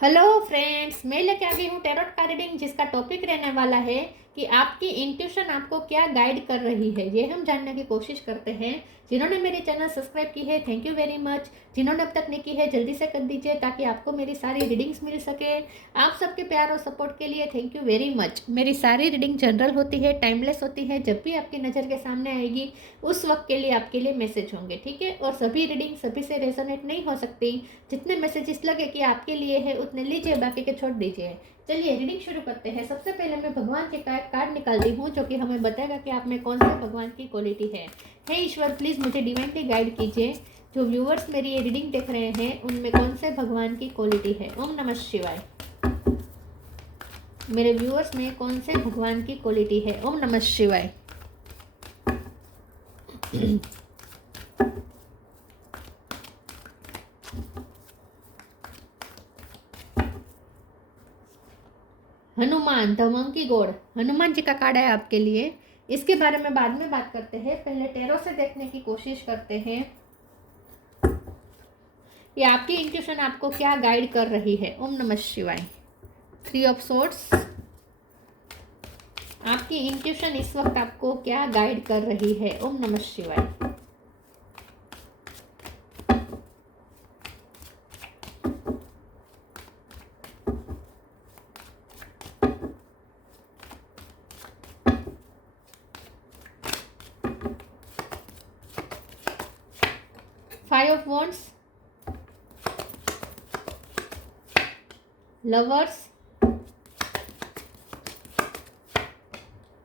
Hello friends, मैं लेके आ गई हूँ टैरोट का रीडिंग, जिसका टॉपिक रहने वाला है कि आपकी इंट्यूशन आपको क्या गाइड कर रही है। ये हम जानने की कोशिश करते हैं। जिन्होंने मेरे चैनल सब्सक्राइब की है, थैंक यू वेरी मच। जिन्होंने अब तक नहीं की है, जल्दी से कर दीजिए ताकि आपको मेरी सारी रीडिंग्स मिल सके। आप सबके प्यार और सपोर्ट के लिए थैंक यू वेरी मच। मेरी सारी रीडिंग जनरल होती है, टाइमलेस होती है। जब भी आपकी नज़र के सामने आएगी उस वक्त के लिए आपके लिए मैसेज होंगे, ठीक है। और सभी रीडिंग सभी से रेजोनेट नहीं हो सकती। जितने मैसेजेस लगे कि आपके लिए है उतने लीजिए, बाकी के छोड़ दीजिए। चलिए रीडिंग शुरू करते हैं। सबसे पहले मैं भगवान के कार्ड निकालती हूँ, जो कि हमें बताएगा कि आप में कौन से भगवान की क्वालिटी है। हे ईश्वर, प्लीज़ मुझे डिवाइनली गाइड कीजिए। जो व्यूअर्स मेरी ये रीडिंग देख रहे हैं उनमें कौन से भगवान की क्वालिटी है। ओम नमः शिवाय। मेरे व्यूअर्स में कौन से भगवान की क्वालिटी है। ओम नमः शिवाय। Hanuman the monkey god, Hanuman ji का कार्ड है आपके लिए। इसके बारे में बाद में बात करते हैं, पहले टैरो से देखने की कोशिश करते हैं कि आपकी इंट्यूशन आपको क्या गाइड कर रही है। ओम नमः शिवाय। 3 ऑफ सोर्ड्स, आपकी इंट्यूशन इस वक्त आपको क्या गाइड कर रही है। ओम नमः शिवाय। 5 of wands, lovers,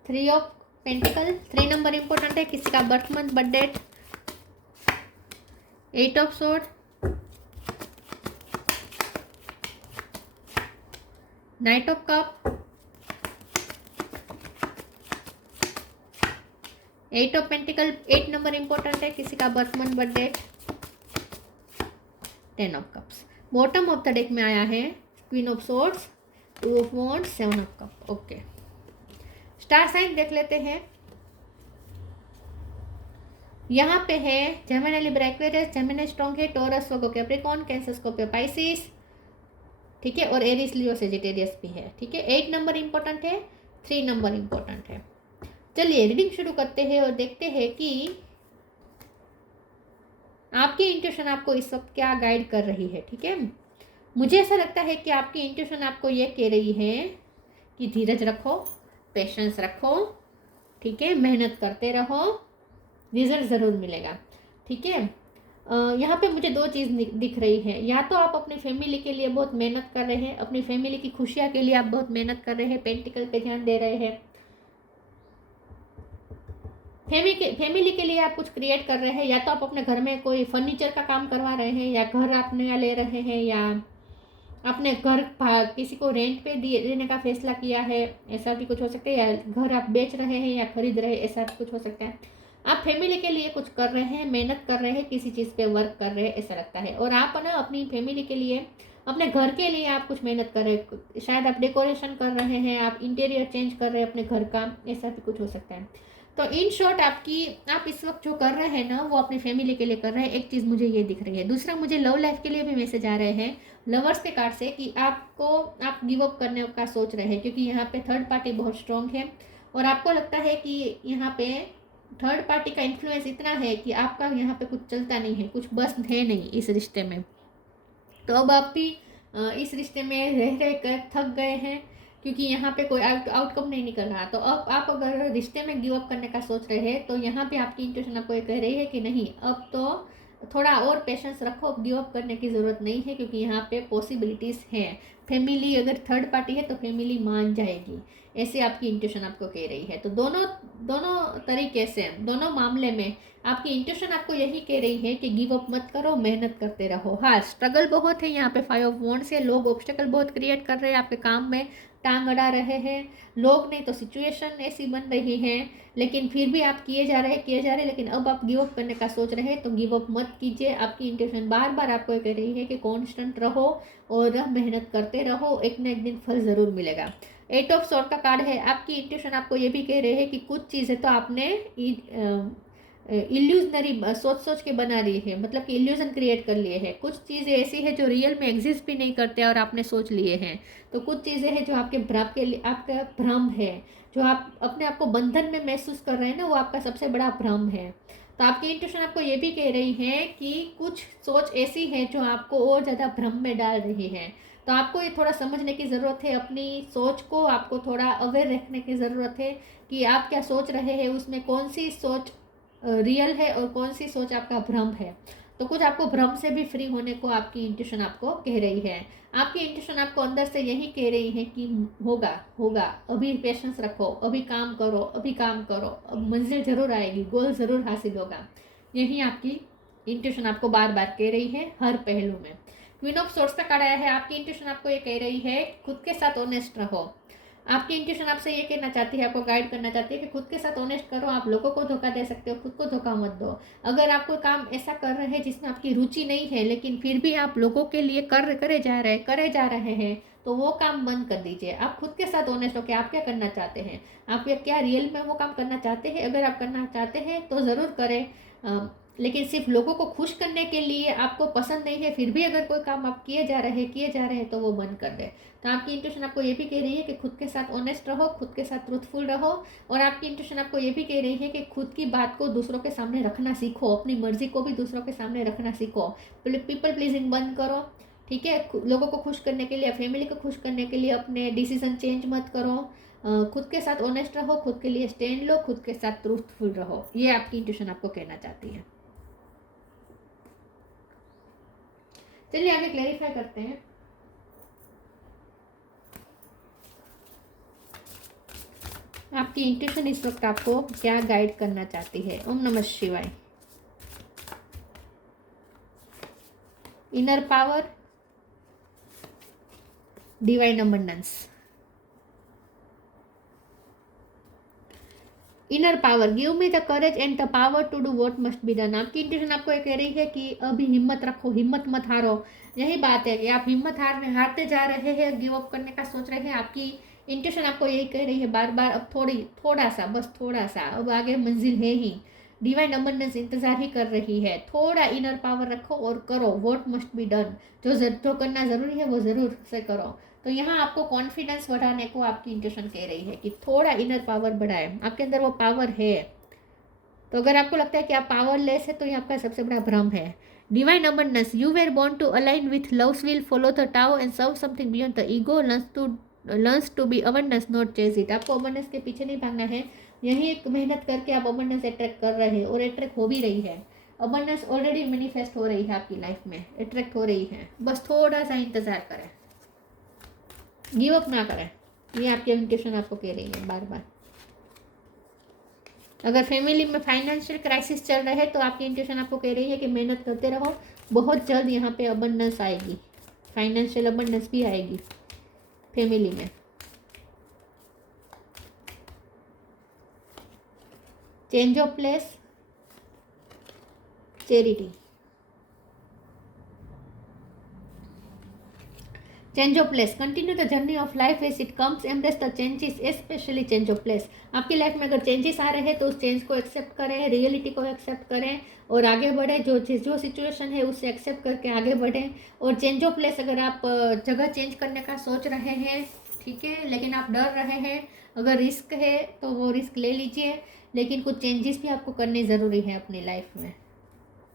3 of pentacle. 3 number important है, किसी का birth month birth date. 8 of sword, 9 of cup, 8 of pentacle. 8 number important है, किसी का birth month birth date. 10 of cups. Bottom of the deck में आया है queen of swords, 2 of wands, 7 of cup. Okay, star sign देख लेते हैं। यहाँ पे है Gemini, Libra, Aquarius, Gemini strong है, टॉरस, वर्गो, कैप्रिकॉर्न, कैंसर, स्कॉर्पियो, पाइसिस, ठीक है। और एरिस, लियो, सेजिटेरियस भी है, ठीक है। 8 नंबर इंपॉर्टेंट है, 3 नंबर इंपॉर्टेंट है। चलिए रीडिंग शुरू करते हैं और देखते हैं कि आपकी इंट्यूशन आपको इस वक्त क्या गाइड कर रही है, ठीक है। मुझे ऐसा लगता है कि आपकी इंट्यूशन आपको ये कह रही है कि धीरज रखो, पेशेंस रखो, ठीक है। मेहनत करते रहो, रिजल्ट ज़रूर मिलेगा, ठीक है। यहाँ पे मुझे 2 चीज़ दिख रही है। या तो आप अपनी फैमिली के लिए बहुत मेहनत कर रहे हैं, अपनी फैमिली की खुशियाँ के लिए आप बहुत मेहनत कर रहे हैं, पेंटिकल पे ध्यान दे रहे हैं। फैमिली के लिए आप कुछ क्रिएट कर रहे हैं। या तो आप अपने घर में कोई फर्नीचर का काम करवा रहे हैं, या घर आप नया ले रहे हैं, या अपने घर किसी को रेंट पे देने का फैसला किया है, ऐसा भी कुछ हो सकता है। या घर आप बेच रहे हैं या खरीद रहे हैं, ऐसा भी कुछ हो सकता है। आप फैमिली के लिए कुछ कर रहे हैं, मेहनत कर रहे हैं, किसी चीज़ पे वर्क कर रहे हैं, ऐसा लगता है। और आप ना अपनी फैमिली के लिए, अपने घर के लिए आप कुछ मेहनत कर रहे हैं। शायद आप डेकोरेशन कर रहे हैं, आप इंटीरियर चेंज कर रहे हैं अपने घर का, ऐसा भी कुछ हो सकता है। तो इन शॉर्ट आप इस वक्त जो कर रहे हैं ना, वो अपनी फैमिली के लिए कर रहे हैं। एक चीज़ मुझे ये दिख रही है। दूसरा, मुझे लव लाइफ के लिए भी मैसेज आ रहे हैं लवर्स के कार्ड से कि आप गिव अप करने का सोच रहे हैं, क्योंकि यहाँ पे थर्ड पार्टी बहुत स्ट्रॉन्ग है। और आपको लगता है कि यहाँ पे थर्ड पार्टी का इन्फ्लुएंस इतना है कि आपका यहाँ पे कुछ चलता नहीं है, कुछ बस है नहीं इस रिश्ते में। तो अब आप भी इस रिश्ते में रह रह कर थक गए हैं, क्योंकि यहाँ पे कोई आउटकम नहीं निकल रहा। तो अब आप अगर रिश्ते में गिव अप करने का सोच रहे हैं, तो यहाँ पे आपकी इंट्यूशन आपको ये कह रही है कि नहीं, अब तो थोड़ा और पेशेंस रखो, अब गिव अप करने की ज़रूरत नहीं है, क्योंकि यहाँ पे पॉसिबिलिटीज़ हैं। फैमिली अगर थर्ड पार्टी है तो फैमिली मान जाएगी, ऐसे आपकी इंट्यूशन आपको कह रही है। तो दोनों दोनों तरीके से, दोनों मामले में आपकी इंट्यूशन आपको यही कह रही है कि गिव अप मत करो, मेहनत करते रहो। हाँ, स्ट्रगल बहुत है यहाँ पे। 5 ऑफ वॉन्ड्स से लोग ऑब्स्टेकल बहुत क्रिएट कर रहे हैं, आपके काम में टांग अड़ा रहे हैं लोग, नहीं तो सिचुएशन ऐसी बन रही है। लेकिन फिर भी आप किए जा रहे, लेकिन अब आप गिव अप करने का सोच रहे हैं, तो गिव अप मत कीजिए। आपकी इंट्यूशन बार बार आपको ये कह रही है कि कॉन्स्टेंट रहो और मेहनत करते रहो, एक ना एक दिन फल ज़रूर मिलेगा। 8 ऑफ सॉर्ड का कार्ड है। आपकी इंट्यूशन आपको ये भी कह रहे हैं कि कुछ चीज़ें तो आपने इल्यूजनरी सोच के बना रही है, मतलब कि इल्यूजन क्रिएट कर लिए है। कुछ चीज़ें ऐसी है जो रियल में एग्जिस्ट भी नहीं करते और आपने सोच लिए हैं। तो कुछ चीज़ें हैं जो आपके भ्रम के लिए, आपका भ्रम है, जो आप अपने आप को बंधन में महसूस कर रहे हैं ना, वो आपका सबसे बड़ा भ्रम है। तो आपकी इंट्यूशन आपको ये भी कह रही है कि कुछ सोच ऐसी है जो आपको और ज़्यादा भ्रम में डाल रही है। तो आपको ये थोड़ा समझने की ज़रूरत है, अपनी सोच को आपको थोड़ा अवेयर रखने की ज़रूरत है कि आप क्या सोच रहे हैं, उसमें कौन सी सोच रियल है और कौन सी सोच आपका भ्रम है। तो कुछ आपको भ्रम से भी फ्री होने को आपकी इंट्यूशन आपको कह रही है। आपकी इंट्यूशन आपको अंदर से यही कह रही है कि होगा होगा, अभी पेशेंस रखो, अभी काम करो, अभी काम करो, अब मंजिल जरूर आएगी, गोल ज़रूर हासिल होगा। यही आपकी इंट्यूशन आपको बार बार कह रही है हर पहलू में। क्वीन ऑफ सोर्स का कार्ड आया है। आपकी इंट्यूशन आपको ये कह रही है खुद के साथ ऑनेस्ट रहो। आपकी इंट्यूशन आपसे ये कहना चाहती है, आपको गाइड करना चाहती है कि खुद के साथ ऑनेस्ट करो। आप लोगों को धोखा दे सकते हो, खुद को धोखा मत दो। अगर आप कोई काम ऐसा कर रहे हैं जिसमें आपकी रुचि नहीं है, लेकिन फिर भी आप लोगों के लिए करे जा रहे हैं, तो वो काम बंद कर दीजिए। आप खुद के साथ ऑनेस्ट हो कि आप क्या करना चाहते हैं, आप क्या रियल में वो काम करना चाहते हैं। अगर आप करना चाहते हैं तो ज़रूर करें, लेकिन सिर्फ लोगों को खुश करने के लिए आपको पसंद नहीं है, फिर भी अगर कोई काम आप किए जा रहे हैं तो वो बंद कर दे। तो आपकी इंट्यूशन आपको ये भी कह रही है कि खुद के साथ ऑनेस्ट रहो, खुद के साथ ट्रूथफुल रहो। और आपकी इंट्यूशन आपको ये भी कह रही है कि खुद की बात को दूसरों के सामने रखना सीखो, अपनी मर्जी को भी दूसरों के सामने रखना सीखो। पीपल प्लीजिंग बंद करो, ठीक है। लोगों को खुश करने के लिए, फैमिली को खुश करने के लिए अपने डिसीजन चेंज मत करो। खुद के साथ ऑनेस्ट रहो, खुद के लिए स्टैंड लो, खुद के साथ ट्रूथफुल रहो। ये आपकी इंट्यूशन आपको कहना चाहती है। चलिए आगे क्लैरिफाई करते हैं। आपकी इंट्यूशन इस वक्त आपको क्या गाइड करना चाहती है। ओम नमः शिवाय। Inner power, divine abundance. Inner power, give me the courage and the power to do what must be done. आपकी इंट्यूशन आपको ये कह रही है कि अभी हिम्मत रखो, हिम्मत मत हारो। यही बात है कि आप हिम्मत हारते जा रहे हैं, गिव अप करने का सोच रहे हैं। आपकी इंट्यूशन आपको यही कह रही है बार बार, अब थोड़ा सा, बस थोड़ा सा, अब आगे मंजिल है ही। डिवाइन अबंडेंस इंतजार ही कर रही है। थोड़ा इनर पावर रखो और करो व्हाट मस्ट बी डन। जो करना ज़रूरी है वो ज़रूर से करो। तो यहाँ आपको कॉन्फिडेंस बढ़ाने को आपकी इंट्यूशन कह रही है कि थोड़ा इनर पावर बढ़ाए, आपके अंदर वो पावर है। तो अगर आपको लगता है कि आप पावरलेस है तो ये आपका सबसे बड़ा भ्रम है। Divine abundance, you were born to align with love's will, follow the Tao and serve something beyond the ego, learns to be abundance not chase it. आपको अबंडेंस के पीछे नहीं भागना है। यही एक मेहनत करके आप अबंडेंस अट्रैक्ट कर रहे हैं और अट्रैक्ट हो भी रही है। अबंडेंस ऑलरेडी मैनिफेस्ट हो रही है आपकी लाइफ में, अट्रैक्ट हो रही है। बस थोड़ा सा इंतजार करें, गिव अप ना करें। ये आपकी इंट्यूशन आपको कह रही है बार बार। अगर फैमिली में फाइनेंशियल क्राइसिस चल रहा है तो आपकी इंट्यूशन आपको कह रही है कि मेहनत करते रहो, बहुत जल्द यहाँ पे अबंडेंस आएगी, फाइनेंशियल अबंडेंस भी आएगी फैमिली में। Change of place, charity. Change of place, continue the journey of life as it comes, embrace the changes, especially change of place. आपकी लाइफ में अगर चेंजेस आ रहे हैं तो उस चेंज को एक्सेप्ट करें, रियलिटी को एक्सेप्ट करें और आगे बढ़े। जो सिचुएशन है उससे एक्सेप्ट करके आगे बढ़ें। और चेंज ऑफ प्लेस, अगर आप जगह चेंज करने का सोच रहे हैं, ठीक है, लेकिन आप डर रहे हैं, अगर रिस्क है तो वो रिस्क ले लीजिए, लेकिन कुछ चेंजेस भी आपको करने ज़रूरी है अपनी लाइफ में।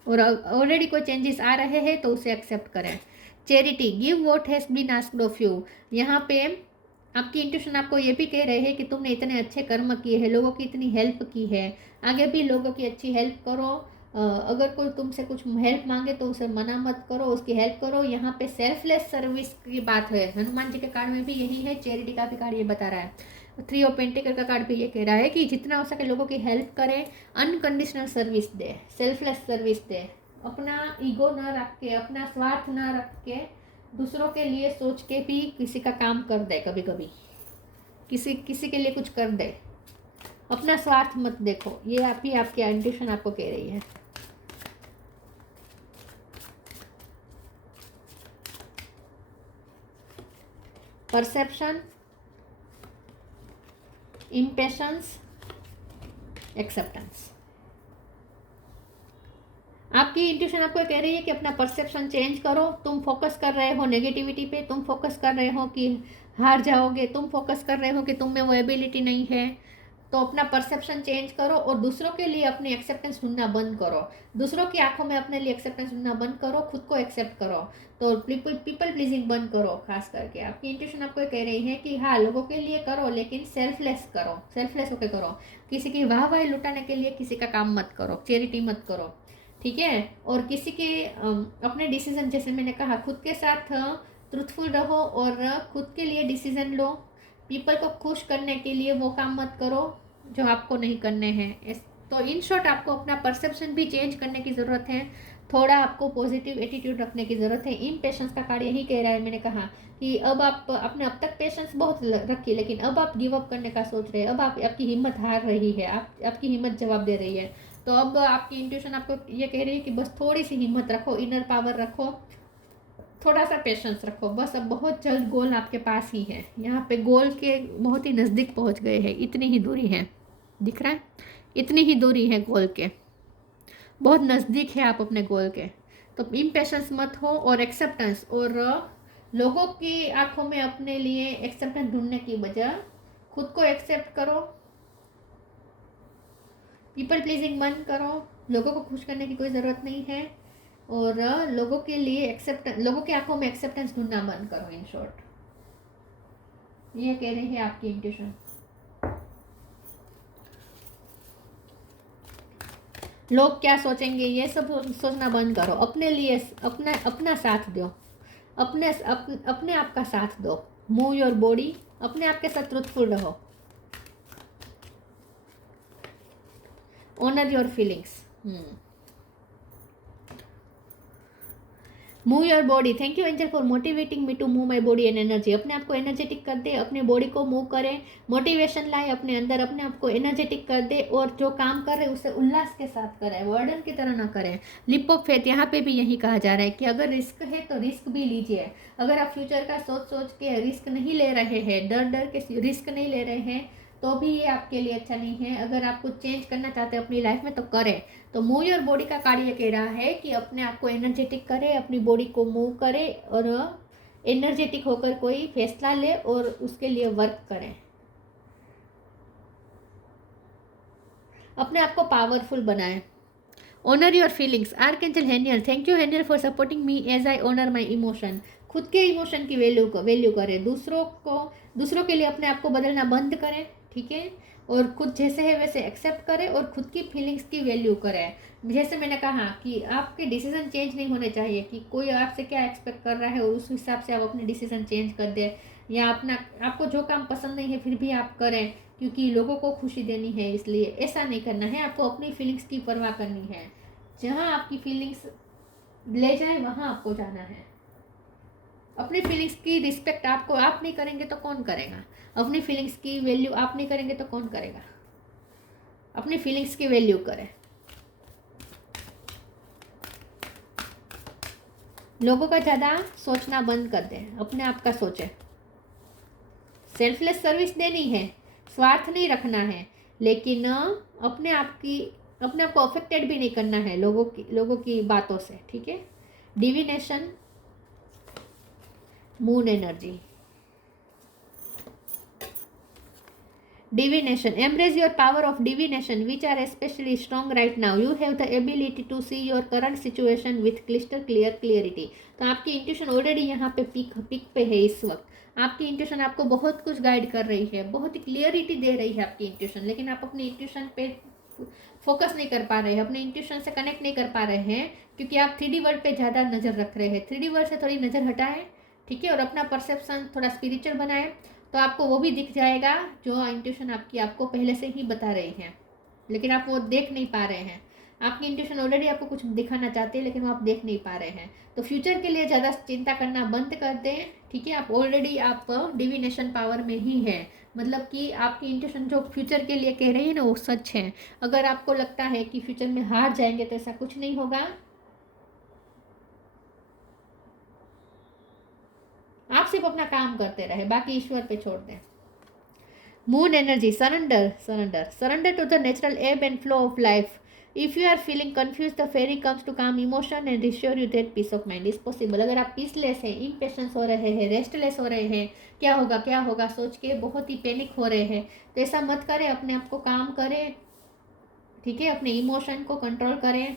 और ऑलरेडी कोई चेंजेस आ रहे हैं तो उसे एक्सेप्ट करें। Charity, give what has been asked of you. यहाँ पे आपकी इंट्यूशन आपको ये भी कह रहे हैं कि तुमने इतने अच्छे कर्म किए हैं, लोगों की इतनी हेल्प की है, आगे भी लोगों की अच्छी हेल्प करो। अगर कोई तुमसे कुछ हेल्प मांगे तो उसे मना मत करो, उसकी हेल्प करो। यहाँ पे सेल्फलेस सर्विस की बात है। हनुमान जी के कार्ड में भी यही है, चैरिटी का भी कार्ड ये बता रहा है। 3 ऑफ पेंटिकल का कार्ड भी ये कह रहा है कि जितना हो सके लोगों की हेल्प करें, अनकंडीशनल सर्विस दे, सेल्फलेस सर्विस दे। अपना ईगो ना रख के, अपना स्वार्थ ना रख के, दूसरों के लिए सोच के भी किसी का काम कर दे। कभी कभी किसी के लिए कुछ कर दे, अपना स्वार्थ मत देखो। ये आपकी इंट्यूशन आपको कह रही है। Perception, impatience, acceptance. आपकी इंट्यूशन आपको कह रही है कि अपना परसेप्शन चेंज करो। तुम फोकस कर रहे हो नेगेटिविटी पे, तुम फोकस कर रहे हो कि हार जाओगे, तुम फोकस कर रहे हो कि तुम में वो एबिलिटी नहीं है। तो अपना परसेप्शन चेंज करो और दूसरों के लिए अपनी एक्सेप्टेंस ढूंढना बंद करो। दूसरों की आंखों में अपने लिए एक्सेप्टेंस ढूंढना बंद करो, खुद को एक्सेप्ट करो। तो पीपल प्लीजिंग बंद करो। खास करके आपकी इंट्यूशन आपको कह रही है कि हाँ, लोगों के लिए करो लेकिन सेल्फलेस करो, सेल्फलेस होकर करो। किसी की वाहवाही लुटाने के लिए किसी का काम मत करो, चैरिटी मत करो, ठीक है। और किसी के अपने डिसीजन, जैसे मैंने कहा, खुद के साथ ट्रुथफुल रहो और खुद के लिए डिसीजन लो। पीपल को खुश करने के लिए वो काम मत करो जो आपको नहीं करने हैं। तो इन शॉर्ट आपको अपना परसेप्शन भी चेंज करने की ज़रूरत है। थोड़ा आपको पॉजिटिव एटीट्यूड रखने की ज़रूरत है। इन पेशेंस का कार्ड यही कह रहा है। मैंने कहा कि अब आप आपने अब तक पेशेंस बहुत रखी, लेकिन अब आप गिव अप करने का सोच रहे हैं। अब आपकी हिम्मत हार रही है, आपकी हिम्मत जवाब दे रही है। तो अब आपकी इंट्यूशन आपको ये कह रही है कि बस थोड़ी सी हिम्मत रखो, इनर पावर रखो, थोड़ा सा पेशेंस रखो। बस अब बहुत जल्द गोल आपके पास ही है। यहाँ पे गोल के बहुत ही नज़दीक पहुँच गए हैं। इतनी ही दूरी है, दिख रहा है? इतनी ही दूरी है गोल के, बहुत नज़दीक है आप अपने गोल के। तो इम्पेशेंस मत हो और एक्सेप्टेंस, और लोगों की आंखों में अपने लिए एक्सेप्टेंस ढूंढने की बजाय खुद को एक्सेप्ट करो। पीपल प्लीजिंग बंद करो। लोगों को खुश करने की कोई ज़रूरत नहीं है। और लोगों के लिए एक्सेप्टेंस, लोगों की आंखों में एक्सेप्टेंस ढूंढना बंद करो। इन शॉर्ट ये कह रही है आपकी इंट्यूशन। लोग क्या सोचेंगे ये सब सोचना बंद करो। अपने लिए अपना साथ दो, अपने आप का साथ दो। मूव योर बॉडी, अपने आप के साथ ट्रुथफुल रहो। Honour your feelings. Move your body. Thank you angel for motivating me to move my body and energy. अपने आप को एनर्जेटिक कर दे, अपने बॉडी को मूव करें, मोटिवेशन लाए अपने अंदर, अपने आप को एनर्जेटिक कर दे और जो काम कर रहे उसे उल्लास के साथ करें, वर्डन की तरह ना करें। लिप ऑफ फेथ, यहाँ पे भी यही कहा जा रहा है कि अगर रिस्क है तो रिस्क भी लीजिए। अगर आप फ्यूचर का सोच सोच के रिस्क नहीं ले रहे हैं, डर डर के रिस्क नहीं ले रहे हैं, तो भी ये आपके लिए अच्छा नहीं है। अगर आप कुछ चेंज करना चाहते हैं अपनी लाइफ में तो करें। तो मूव योर बॉडी का कार्य कह रहा है कि अपने आप को एनर्जेटिक करे, अपनी बॉडी को मूव करे और एनर्जेटिक होकर कोई फैसला ले और उसके लिए वर्क करें। अपने आप को पावरफुल बनाएं। Honour your feelings. Archangel Haniel, thank you Haniel for supporting me as I honour my emotion. खुद के इमोशन की वैल्यू करें, दूसरों के लिए अपने आप को बदलना बंद करें, ठीक है। और खुद जैसे है वैसे एक्सेप्ट करें और खुद की फीलिंग्स की वैल्यू करें। जैसे मैंने कहा कि आपके डिसीजन चेंज नहीं होने चाहिए कि कोई आपसे क्या एक्सपेक्ट कर रहा है और उस हिसाब से आप अपने डिसीजन चेंज कर दें, या आपको जो काम पसंद नहीं है फिर भी आप करें क्योंकि लोगों को खुशी देनी है, इसलिए ऐसा नहीं करना है। आपको अपनी फीलिंग्स की परवाह करनी है। जहाँ आपकी फीलिंग्स ले जाए वहाँ आपको जाना है। अपनी फीलिंग्स की रिस्पेक्ट आप नहीं करेंगे तो कौन करेगा? अपनी फीलिंग्स की वैल्यू आप नहीं करेंगे तो कौन करेगा? अपनी फीलिंग्स की वैल्यू करें। लोगों का ज़्यादा सोचना बंद कर दें, अपने आप का सोचें। सेल्फलेस सर्विस देनी है, स्वार्थ नहीं रखना है, लेकिन अपने आप को अफेक्टेड भी नहीं करना है लोगों की बातों से, ठीक है। Divination, moon energy. Divination. Embrace your power of divination, which are especially strong right now. You have the ability to see your current situation with crystal clear clarity. तो आपकी इंट्यूशन ऑलरेडी यहाँ पे पिक पे है इस वक्त। आपकी intuition आपको बहुत कुछ गाइड कर रही है, बहुत ही क्लियरिटी दे रही है आपकी इंट्यूशन, लेकिन आप अपनी इंट्यूशन पे फोकस नहीं कर पा रहे हैं, अपने इंट्यूशन से कनेक्ट नहीं कर पा रहे हैं क्योंकि आप 3D वर्ल्ड पे ज़्यादा नज़र रख रहे हैं। 3D वर्ल्ड से थोड़ी नज़र हटाएं, ठीक है, और अपना परसेप्शन थोड़ा स्पिरिचुअल बनाएं, तो आपको वो भी दिख जाएगा जो इंट्यूशन आपको पहले से ही बता रही है, लेकिन आप वो देख नहीं पा रहे हैं। आपकी इंट्यूशन ऑलरेडी आपको कुछ दिखाना चाहती है लेकिन वो आप देख नहीं पा रहे हैं। तो फ्यूचर के लिए ज़्यादा चिंता करना बंद कर दें, ठीक है। आप ऑलरेडी डिविनेशन पावर में ही है, मतलब कि आपकी इंट्यूशन जो फ्यूचर के लिए कह रही है ना वो सच है। अगर आपको लगता है कि फ्यूचर में हार जाएंगे तो ऐसा कुछ नहीं होगा। आप सिर्फ अपना काम करते रहे, बाकी ईश्वर पे छोड़ दें। Moon energy, surrender to the natural ebb and flow of life. If you are feeling confuse the fairy comes to calm emotion and reassure you that peace of mind is possible. अगर आप peaceless हैं, impatience हो रहे हैं, restless हो रहे हैं, क्या होगा सोच के बहुत ही पैनिक हो रहे हैं, तो ऐसा मत करें, अपने आप को काम करें, ठीक है, अपने इमोशन को कंट्रोल करें,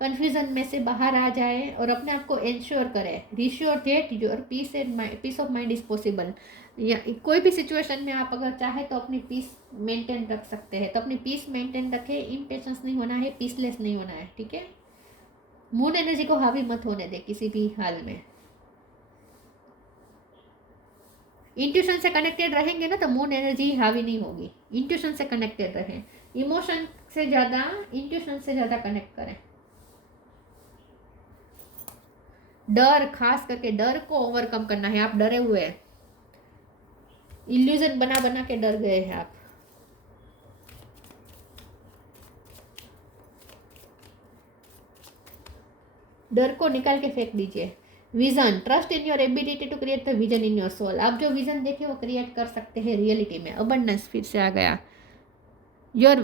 कन्फ्यूजन में से बाहर आ जाए और अपने आप को इंश्योर करें, reassure that your peace of mind is possible. या कोई भी सिचुएशन में आप अगर चाहे तो अपनी पीस मेंटेन रख सकते हैं, तो अपनी पीस मेंटेन रखें, इम्पेशेंस नहीं होना है, पीसलेस नहीं होना है, ठीक है। मून एनर्जी को हावी मत होने दे किसी भी हाल में। इंट्यूशन से कनेक्टेड रहेंगे ना तो मून एनर्जी हावी नहीं होगी। इंट्यूशन से कनेक्टेड रहें, इमोशन से ज़्यादा इंट्यूशन से ज़्यादा कनेक्ट करें। डर, खास करके डर को ओवरकम करना है। आप डरे हुए हैं, इल्यूजन बना बना के डर गए हैं आप। डर को निकाल के फेंक दीजिए। Vision, trust in your ability to create the vision in your soul. आप जो विजन देखे वो क्रिएट कर सकते हैं रियलिटी में। अबंडेंस फिर से आ गया।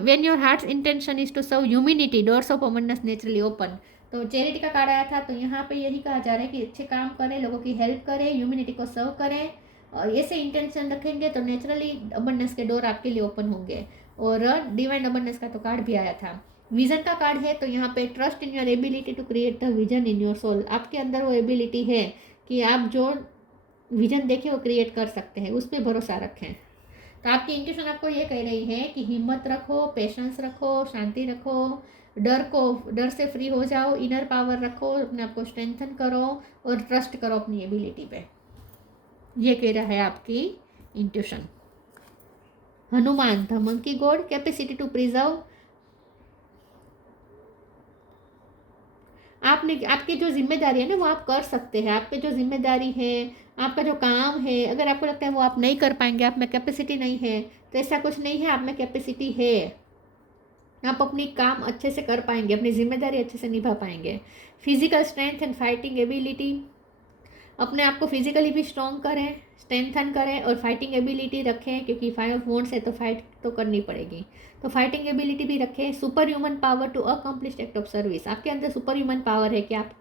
when your heart's intention is to serve humanity, doors of abundance naturally open। तो चैरिटी का कार्ड आया था, तो यहाँ पे यही कहा जा रहा है कि अच्छे काम करें, लोगों की हेल्प करें, ह्यूमैनिटी को सर्व करें, और ऐसे इंटेंशन रखेंगे तो नेचुरली अबंडेंस के डोर आपके लिए ओपन होंगे। और डिवाइन अबंडेंस का तो कार्ड भी आया था। विजन का कार्ड है, तो यहाँ पे trust in your ability to create the vision in your soul. आपके अंदर वो एबिलिटी है कि आप जो विजन देखें वो क्रिएट कर सकते हैं, उस पर भरोसा रखें। तो आपकी इंट्यूशन आपको ये कह रही है कि हिम्मत रखो, पेशेंस रखो, शांति रखो, डर से फ्री हो जाओ, इनर पावर रखो, अपने आप को स्ट्रेंथन करो और ट्रस्ट करो अपनी एबिलिटी पे। ये कह रहा है आपकी intuition. Hanuman, the monkey god, capacity to preserve. आपकी जो जिम्मेदारी है ना वो आप कर सकते हैं। आपकी जो जिम्मेदारी है, आपका जो काम है, अगर आपको लगता है वो आप नहीं कर पाएंगे, आप में कैपेसिटी नहीं है, तो ऐसा कुछ नहीं है, आप में कैपेसिटी है। आप अपनी काम अच्छे से कर पाएंगे, अपनी जिम्मेदारी अच्छे से निभा पाएंगे। Physical strength and fighting ability, अपने आप को फिजिकली भी स्ट्रॉन्ग करें, स्ट्रेंथन करें और फाइटिंग एबिलिटी रखें, क्योंकि 5 ऑफ वॉन्ड्स है तो फाइट तो करनी पड़ेगी, तो फाइटिंग एबिलिटी भी रखें। Super human power to accomplish act of service, आपके अंदर सुपर ह्यूमन पावर है कि आप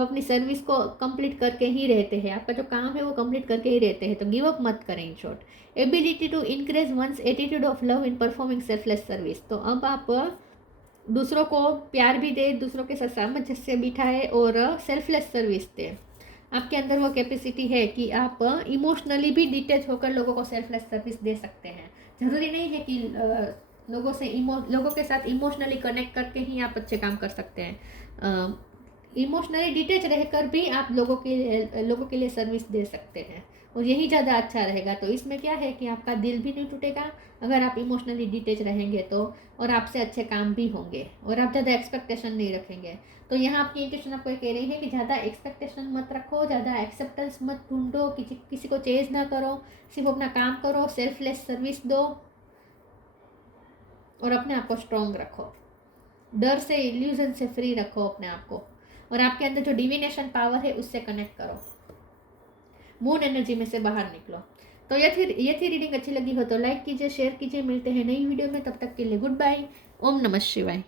अपनी सर्विस को कंप्लीट करके ही रहते हैं, आपका जो काम है वो कंप्लीट करके ही रहते हैं, तो गिव अप मत करें in short. Ability to increase one's attitude of love in performing selfless service, तो अब आप दूसरों को प्यार भी दे, दूसरों के साथ सामंजस्य बिठाए और सेल्फलेस सर्विस दे। आपके अंदर वो कैपेसिटी है कि आप इमोशनली भी डिटैच होकर लोगों को सेल्फलेस सर्विस दे सकते हैं। ज़रूरी नहीं है कि लोगों के साथ इमोशनली कनेक्ट करके ही आप अच्छे काम कर सकते हैं। इमोशनली डिटैच रहकर भी आप लोगों के लिए सर्विस दे सकते हैं, और यही ज़्यादा अच्छा रहेगा। तो इसमें क्या है कि आपका दिल भी नहीं टूटेगा अगर आप इमोशनली डिटैच रहेंगे तो, और आपसे अच्छे काम भी होंगे, और आप ज़्यादा एक्सपेक्टेशन नहीं रखेंगे। तो यहाँ आपकी इंट्यूशन आपको ये कह रही है कि ज़्यादा एक्सपेक्टेशन मत रखो, ज़्यादा एक्सेप्टेंस मत ढूंढो, किसी को चेज ना करो, सिर्फ अपना काम करो, सेल्फलेस सर्विस दो और अपने आप को स्ट्रॉन्ग रखो। डर से, इल्यूजन से फ्री रखो अपने आप को, और आपके अंदर जो डिविनेशन पावर है उससे कनेक्ट करो, मून एनर्जी में से बाहर निकलो। तो ये थी रीडिंग। अच्छी लगी हो तो लाइक कीजिए, शेयर कीजिए। मिलते हैं नई वीडियो में, तब तक के लिए गुड बाय। ओम नमः शिवाय।